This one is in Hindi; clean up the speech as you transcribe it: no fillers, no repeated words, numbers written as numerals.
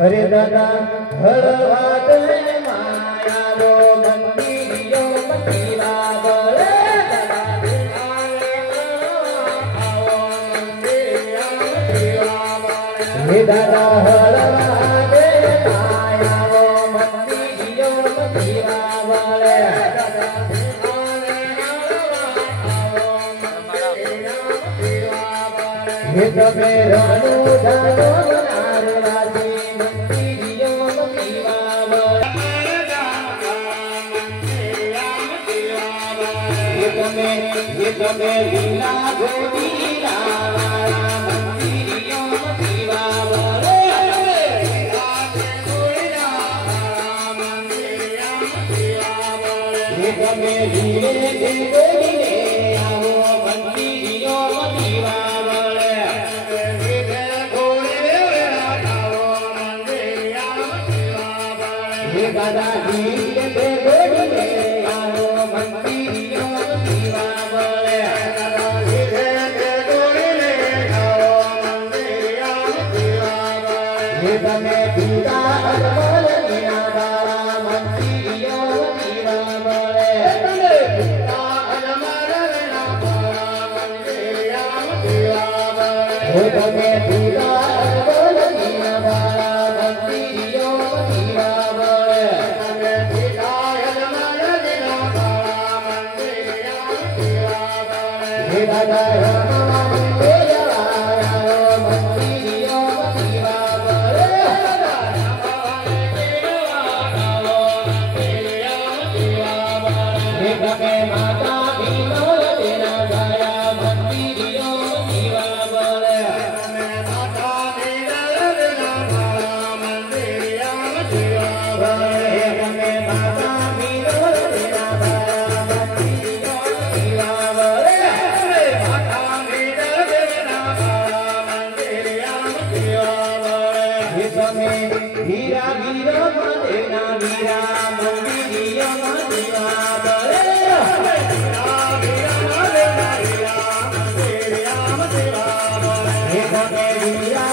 हरे दादा हळवादळे मायावो मंदिरियो मंदिरा बळे हे दादा हळवादळे मायावो मंदिरियो मंदिरा बळे हे तमे रानू जानो Come Lila Godila Mandirio Mativa Come Lile Godile Amo Mandirio Mativa Gada Lile Godile Amo Mandirio Mativa Tame pita admal nina bala mandiyo nina bale tame pita admal nina bala mandiyo nina bale tame pita admal nina bala mandiyo nina bale tame pita admal nina bala mandiyo nina bale Mata તમે વીરા વીરા મદેના વીરા મંદિરિયો મદિવા બળે વીરા વીરા મદેના વીરા મંદિરિયા મદિવા બળે તમે વીરા